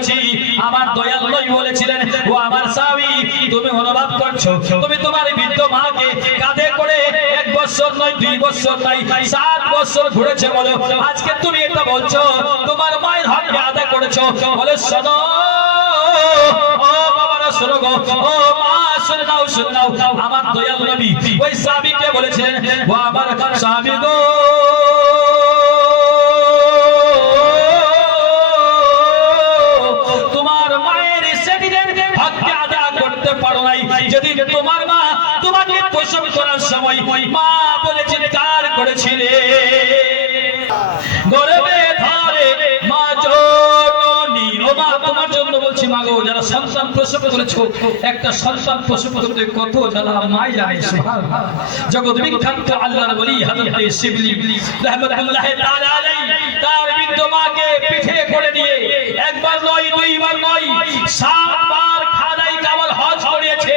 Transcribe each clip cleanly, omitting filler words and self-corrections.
বলেছি, আমার দয়াল নবী বলেছিলেন, ও আমার স্বামী, তুমি অনুভব করছো তুমি তোমার বৃদ্ধ মাকে কাঁধে করে 1 বছর নয়, 2 বছর নয়, 7 বছর ঘুরেছে বলো, আজকে তুমি এটা বলছো তোমার মায়ের হক আদায় করেছো। বলে শোনো ও বাবারা, শোনো গো, ও মা শুনে নাও, শুনে নাও, আমার দয়াল নবী ওই সাহাবীকে বলেছিলেন, ও আমার স্বামী গো, তোমার মায়ের সেদিনের হক আদায় করতে পারো নাই। যদি তোমার মা তোমাকে প্রসব করার সময় মা বলে চিৎকার করেছিলে, গর্ভে ধরে মা জননী, ও মা তোমার জন্য বলছি মা গো, যারা সন্তান প্রসব করেছো, একটা সন্তান প্রসব করতে কত জ্বালা মাই জানে। সুবহানাল্লাহ। জগৎ বিখ্যাত আল্লাহর ওলি হযরত শিবলি রাহমাতুল্লাহ তাআলা আলাইহি তার বৃদ্ধ মাকে পিঠে করে নিয়ে একবার নয়, দুইবার নয়, 7 বার খানায় কাবার হজ করিয়েছে।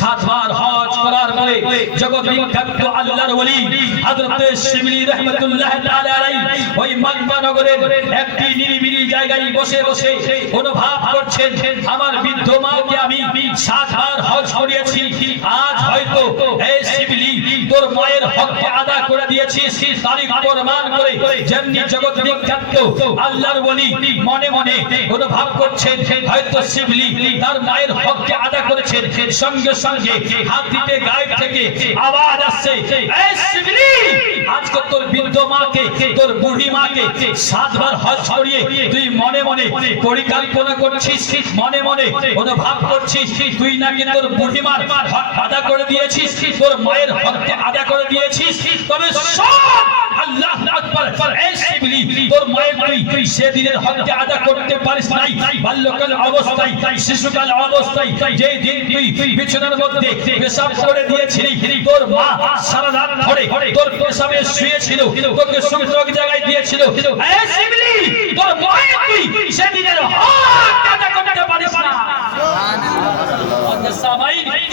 7 বার হজ করার পরে জগৎ বিখ্যাত আল্লাহর ওলি হযরত শিবলি রাহমাতুল্লাহ তাআলা আলাইহি ওই মক্কা নগরের একটি নিরিবিলি জায়গায় বসে বসে অনুভব করছেন, আমার বৃদ্ধ মাকে আমি 7 বার হজ করিয়েছি, আজ হয়তো এই শিবলি তোর মায়ের হক আদায় করে দিয়েছিস। তারিখ প্রমাণ করে যেমনি জগৎ বিখ্যাত আল্লাহর ওলি মনে মনে অনুভব করছেন, হয়তো শিবলি তার মায়ের হক আদায় করেছেন। সঙ্গে সঙ্গে হাত দিতে গায়েব থেকে আওয়াজ আসছে, এই শিবলি, আজকে তোর বৃদ্ধ মাকে, তোর বুড়ি মাকে 7 বার হজ করিয়ে তুই মনে মনে পরিকল্পনা করছিস, মনে মনে অনুভব করছিস তুই নাকি তোর বুড়ি মার হক আদায় করে দিয়েছিস, তোর মায়ের হক আদায় করে দিয়েছিস। তবে সব আল্লাহু আকবার, এই শিবলি তোর মায়ের তুই সেদিনের হক আদায় করতে পারিস নাই। বাল্যকাল অবস্থায়, শিশুকাল অবস্থায়, যে দিন তুই বিছানার মধ্যে পেশাব করে দিয়েছিলি, তোর মা সারা রাত ধরে তোর পেশাবে শুয়েছিল, তোকে সুন্দর জায়গায় দিয়েছিল। এই শিবলি তোর মায়ের তুই সেদিনের হক আদায় করতে পারিস না।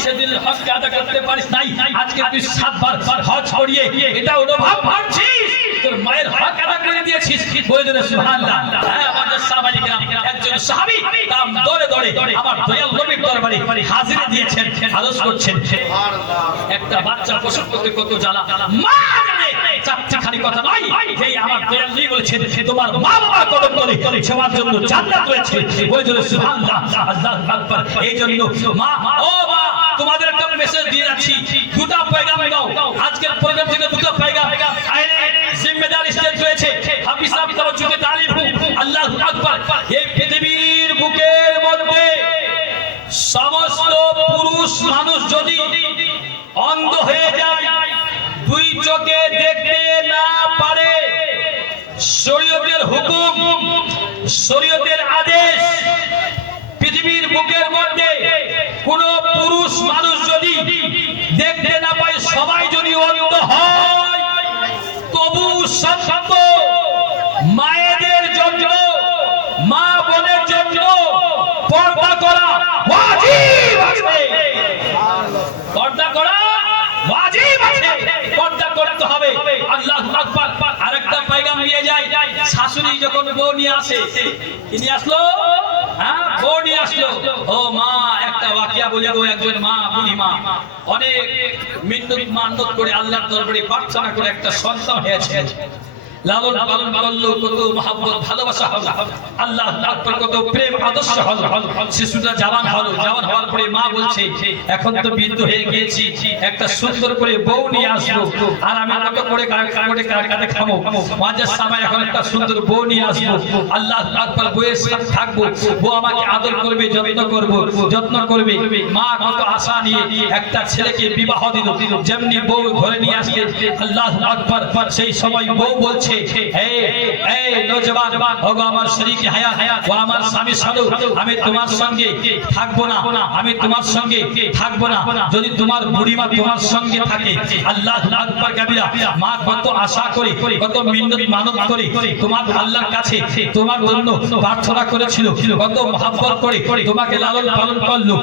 সেদিনের হক আদায় করতে পারিস নাই, আজকে তুই 7 বার হজ করিয়ে এটা অনুভব করছিস তোর মায়ের হক আদায় করে দিয়েছিস। বলে দেন সুবহানাল্লাহ। হ্যাঁ, আমাদের সাহাবায়ে একজন সাহাবী নাম দৌড়ে দৌড়ে আমার দয়াল নবীর দরবারে হাজিরা দিয়েছেন, আরজ করছেন, সুবহানাল্লাহ। একটা বাচ্চা প্রসব করতে কত জ্বালা, মা জানে, চারটি কথা নয়, এই আমার দয়াল নবী বলেছেন তোমার মা বাবার কদম তলে সবার জন্য জান্নাত রয়েছে। বলে দেন সুবহানাল্লাহ, আল্লাহু আকবার। এই জন্য মা, ও মা, তোমাদের একটা মেসেজ দিয়ে যাচ্ছি, দুটো পয়গাম দাও। আজকের প্রোগ্রাম থেকে দুটো পয়গাম জিম্মেদার স্টেজ রয়েছে, হাফিজ সাহেব তাওজ্জুহে তালিম। আল্লাহু আকবার। এই পৃথিবীর বুকের মধ্যে সমস্ত পুরুষ মানুষ যদি অন্ধ হয়ে যায়, 2 চোখে দেখতে না পারে, শরীয়তের হুকুম, শরীয়তের আদেশ, পৃথিবীর বুকের মধ্যে কোন পুরুষ মানুষ যদি দেখতে না পায়, সবাই যদি অন্ধ হয়, তবু সত্য মায়েদের জন্য, মা বোনের জন্য পর্দা করা ওয়াজিব আছে। পর্দা করা ওয়াজিব আছে, পর্দা করতে হবে। আল্লাহু আকবার। আরেকটা পয়গাম নিয়ে যায়, শাশুড়ি যখন বউ নিয়ে আসে, কি নিয়ে আসলো? হ্যাঁ, বউ নিয়ে আসলো। ও মা, একটা ওয়াকিয়া বলে গো, একজন মা, বুড়ি মা, অনেক মিন্নত মানত করে আল্লাহর দরবারে প্রার্থনা করে একটা সন্তান হয়েছে। লালন পালন করলো, কত মহব্বত ভালোবাসা হলো, আল্লাহ আকবার, কত প্রেম আদর্শ হলো। শিশুটা জওয়ান হলো, জওয়ান হওয়ার পরে মা বলছে, এখন তো বৃদ্ধ হয়ে গিয়েছি, একটা সুন্দর করে বউ নিয়ে আসবো, আর আমি আমাকে করে কাটে খাবো। মাঝের সময় এখন একটা সুন্দর বউ নিয়ে আসবো, আল্লাহ আকবার, বউয়ের সাথে থাকবো, বউ আমাকে আদর করবে, যত্ন করবে। মা কত আশা নিয়ে একটা ছেলেকে বিবাহ দিল, যেমনি বউ ঘরে নিয়ে আসবে, আল্লাহ আকবার, সেই সময় বউ বলছে, এই নওজওয়ান, ওগো আমার শরীকে হায়াত, ও আমার স্বামী সাধু, আমি তোমার সঙ্গে থাকবো না, আমি তোমার সঙ্গে থাকবো না, যদি তোমার বুড়ি মা তোমার সঙ্গে থাকে। আল্লাহু আকবার কাবীরা। মা কত আশা করে, কত মিন্নত মানত করে তোমার আল্লাহর কাছে তোমার জন্য প্রার্থনা করেছিল, কত মহব্বত করে তোমাকে লালন পালন করলো।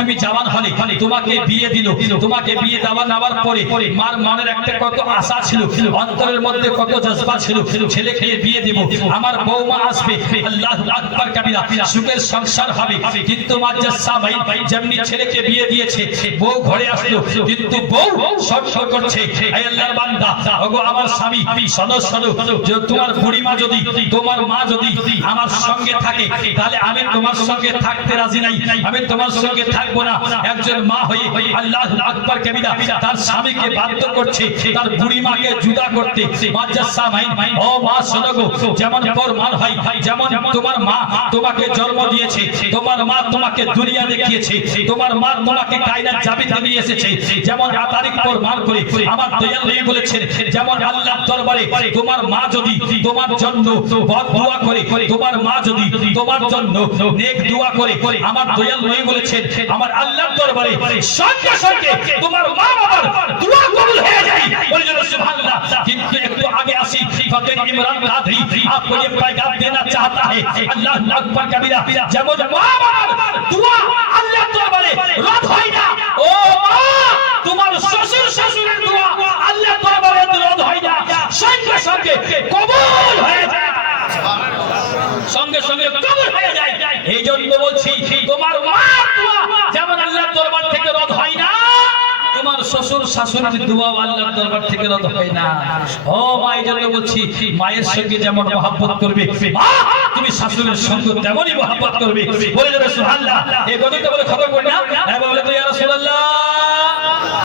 তুমি জওয়ান হলে তোমাকে বিয়ে দিল, তোমাকে বিয়ে দেওয়ার পরে মার মনের একটা কত আশা ছিল, অন্তরের মধ্যে কত জজবা ছিল ছেলেকে বিয়ে দেব, আমার বৌমা আসবে, আল্লাহু আকবার কাবীরা, সুখের সংসার হবে। কিন্তু মাদ্রাসা ভাই যেমনি ছেলেকে বিয়ে দিয়েছে, বউ ঘরে আসলো, কিন্তু বউ শর্ত করছে, হে আল্লাহর বান্দা, ওগো আমার স্বামী, শোনো শোনো, যে তোমার বুড়ি মা যদি, তোমার মা যদি আমার সঙ্গে থাকে, তাহলে আমি তোমার সঙ্গে থাকতে রাজি নাই, আমি তোমার সঙ্গে থাকবো না। একজন মা হয়ে আল্লাহু আকবার কাবীরা তার স্বামীকে বাধ্য করছে তার বুড়ি মাকে জুদা করতে। মাদ্রাসা ভাই, ও মা শোনো গো, যেমন প্রমাণ হয়, যেমন তোমার মা তোমাকে জন্ম দিয়েছে, তোমার মা তোমাকে দুনিয়া দেখিয়েছে, তোমার মা তোমাকে কায়নাত জাবিতে নিয়ে এসেছে, যেমন তারিখ প্রমাণ করে আমার দয়াল নবী বলেছেন, যেমন আল্লাহর দরবারে তোমার মা যদি তোমার জন্য বদ দোয়া করে, তোমার মা যদি তোমার জন্য নেক দোয়া করে, আমার দয়াল নবী বলেছেন, আমার আল্লাহর দরবারে সঙ্গে সঙ্গে তোমার মা বাবার দোয়া কবুল হয়ে যায়। বলে যেন সুবহানাল্লাহ। কিন্তু একটু আগে আসি, ফকির ইমরান কাদরি आपको ये पैगाम देना चाहता है, अल्लाह আকবার কাবীরা, যেমন মা বাবার দোয়া আল্লাহর দরবারে রদ হয় না, ও মা তোমার শ্বশুর শাশুড়ির দোয়া আল্লাহর দরবারে রদ হয় না, সঙ্গে সঙ্গে কবুল হয়ে যায়, সঙ্গে সঙ্গে কবুল হয়ে যায়। এই জন্য বলছি, তোমার মা দোয়া যেমন আল্লাহর দরবার থেকে রদ হয় না, তোমার শ্বশুর শাশুড়ির দোয়া আল্লাহর দরবার থেকে রদ হয় না। ও মা, এই জন্য বলছি, মায়ের সঙ্গে যেমন মহব্বত করবে, মা তুমি শাশুড়ির সঙ্গে তেমনই মহব্বত করবে। বলে যাবে সুবহানাল্লাহ। এই কথাটা বলে খবর করি না, বলে তো ইয়া রাসূলুল্লাহ